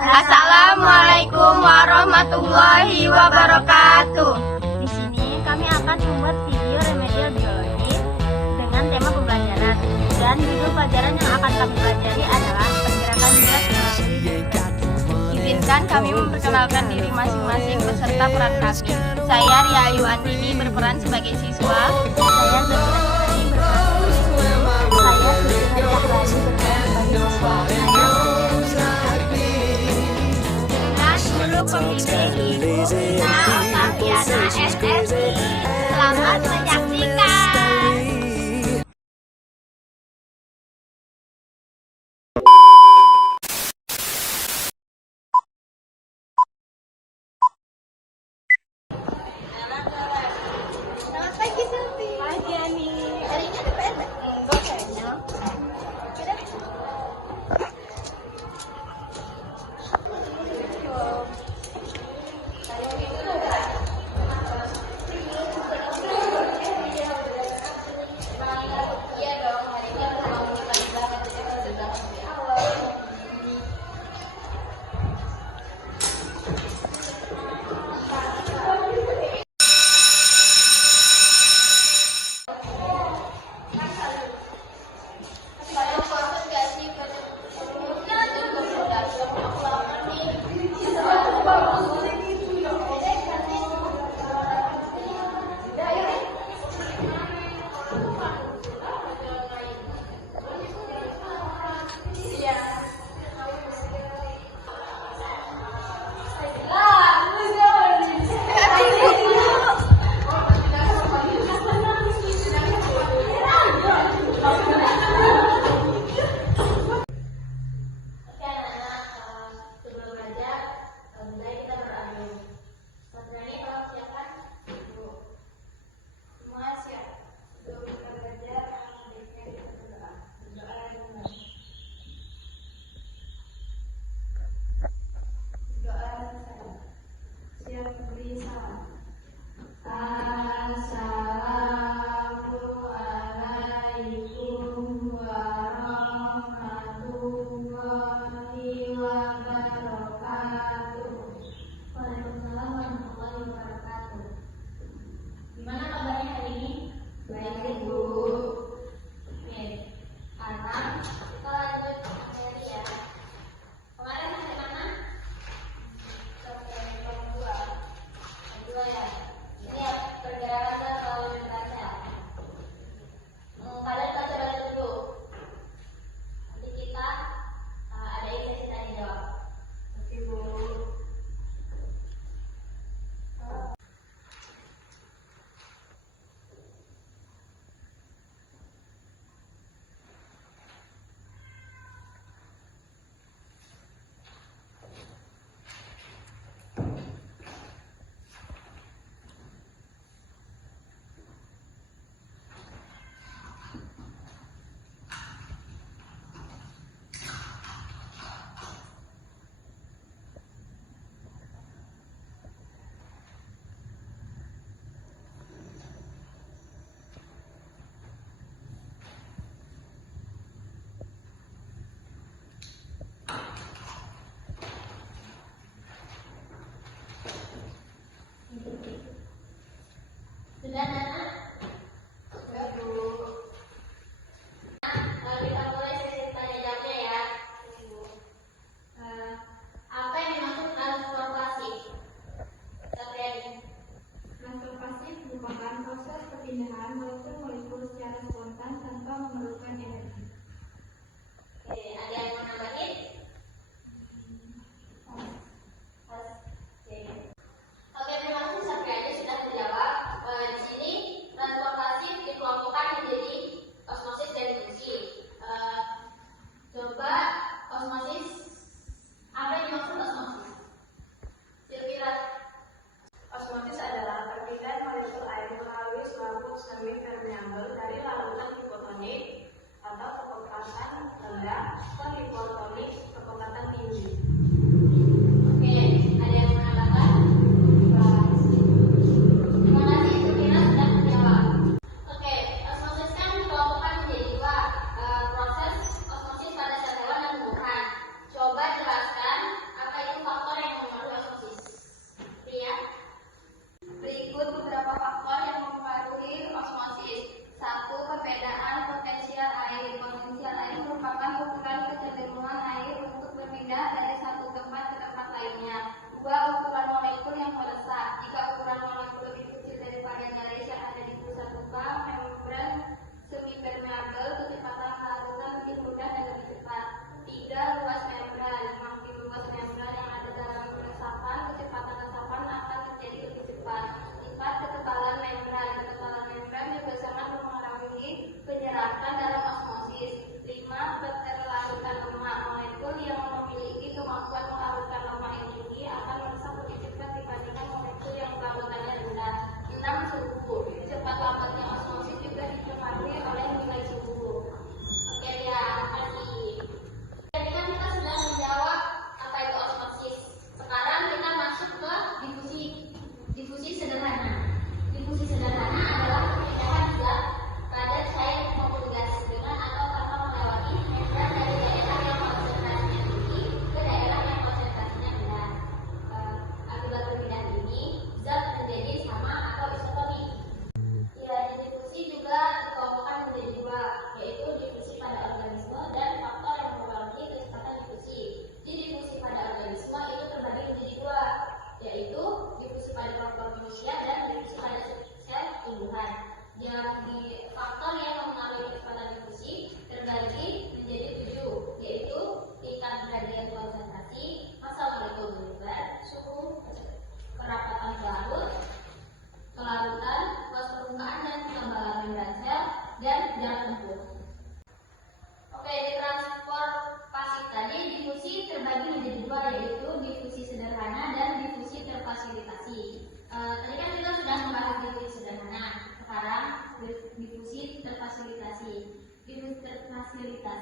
Assalamualaikum warahmatullahi wabarakatuh. Di sini kami akan membuat video remedial biologi dengan tema pembelajaran, dan judul pelajaran yang akan kami pelajari adalah pergerakan gerak melalui lingkungan. Izinkan kami memperkenalkan diri masing-masing beserta peran kami. Saya Ria Ayu Andini berperan sebagai siswa. Saya Zafira Sari berperan sebagai guru. Saya Siti Hajar Lali berperan sebagai siswa. Dengan guru pembimbing Ibu Ina Oktaviana SSI. Selamat menyaksikan. Selamat pagi, Selvi. Pagi, Ani. Hari ini ada PR nggak? Enggak kayaknya. Oke deh.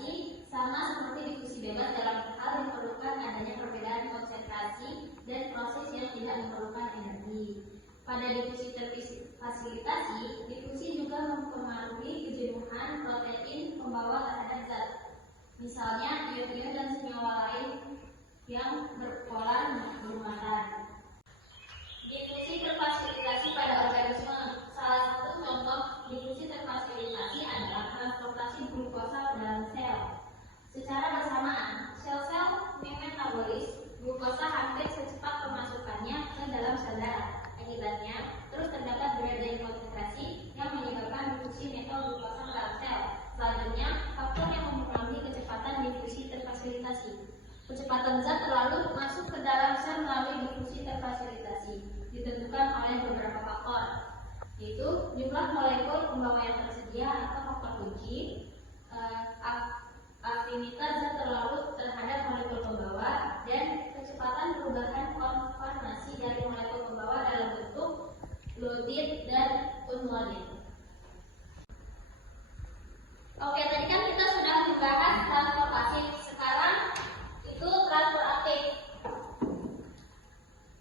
konsentrasi sama seperti diskusi bebas dalam hal yang memerlukan adanya perbedaan konsentrasi dan proses yang tidak memerlukan energi. Pada diffusi terfasilitasi, diffusi juga mempengaruhi kejenuhan protein pembawa terhadap zat. Misalnya, ion-ion dan senyawa lain yang berpolar bermuatan. Diffusi terfasilitasi pada organisme. Salah satu contoh diffusi terfasilitasi adalah transportasi glukosa dalam sel. Secara bersamaan, sel-sel memetabolis glukosa hampir secepat pemasukannya ke dalam sel darah. Akibatnya, terus terdapat gradien konsentrasi yang menyebabkan diffusi metal-glukosa dalam sel. Selanjutnya, faktor yang mempengaruhi kecepatan diffusi terfasilitasi. Kecepatan zat terlalu masuk ke dalam sel melalui diffusi terfasilitasi ditentukan oleh beberapa faktor, yaitu jumlah molekul pembawa yang tersedia atau faktor kunci, afinitas zat terlalu terhadap molekul pembawa, dan kecepatan perubahan konformasi dari molekul pembawa dalam bentuk loaded dan unloaded. Oke, tadi kan kita sudah membahas transport pasif. Sekarang itu transport aktif.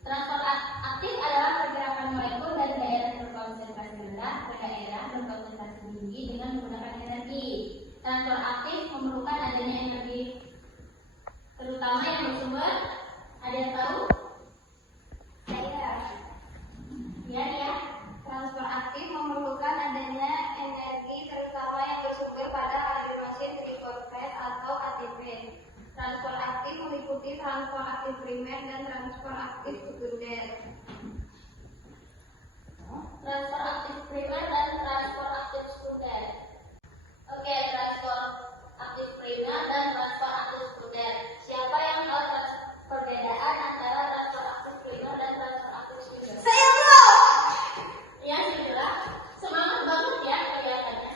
Transport aktif adalah pergerakan molekul dari daerah berkonsentrasi rendah ke daerah berkonsentrasi tinggi dengan menggunakan energi. Transport aktif memerlukan adanya energi, terutama yang bersumber. Ada yang tahu? Ya. Transport aktif memerlukan adanya energi, terutama yang bersumber pada adenosin trifosfat atau ATP. Transport aktif meliputi transport aktif primer dan transport aktif sekunder. Transport aktif primer dan transport aktif sekunder. Oke, transport aktif primer dan transport aktif sekunder. Siapa yang tahu perbedaan antara transport aktif primer dan transport aktif sekunder? Saya tahu. Ya, sudah. Semangat banget ya kelihatannya.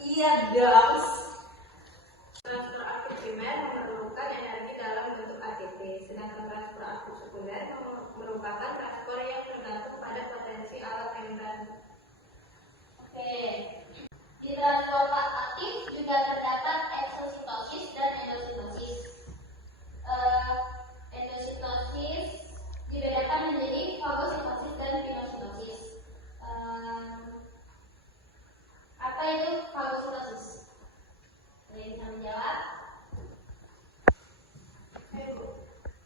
Iya dong. Transport aktif primer memerlukan energi dalam bentuk ATP, sedangkan transport aktif sekunder merupakan transport yang tergantung pada potensi alat membran. Oke. Di transport aktif juga terdapat eksositosis dan endositosis. Endositosis dibedakan menjadi fagositosis dan pinositosis. Apa itu fagositosis? Ada yang bisa menjawab?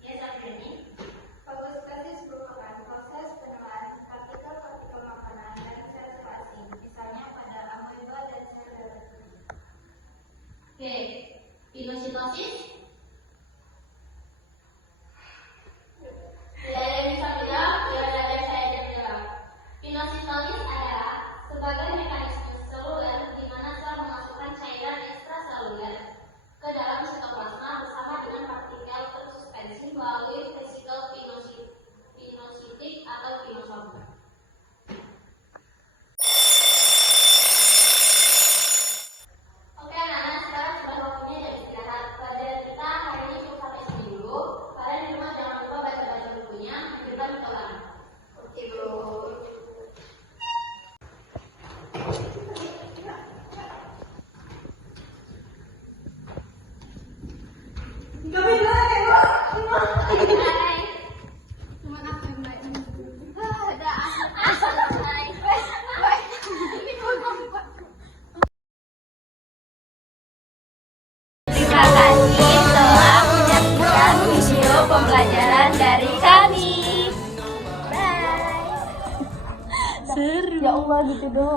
Ya, sampai ini. Fagositosis merupakan proses pengenalan partikel-partikel makanan dari sel-sel asing, misalnya pada amoeba dan sel darah tinggi. Oke, pinositosis. Tidak ada yang bisa menjawab, tidak ada yang saya jawab. Pinositosis adalah sebagai mekanisme seluler di mana sel memasukkan cairan ekstraseluler ke dalam sitoplasma bersama dengan partikel tersuspensi melalui vesikel pinositik atau pinosom. Oke anak-anak, sekarang sudah waktunya jam istirahat. Pelajaran kita hari ini cukup sampai sini dulu. Kalian di rumah jangan lupa baca-baca bukunya, kita ulang. Oke bro. Hai. Cuma aku yang baik. Ada asal. Terima kasih telah menyaksikan video pembelajaran dari kami. Bye. Seru. Ya Allah gitu doang.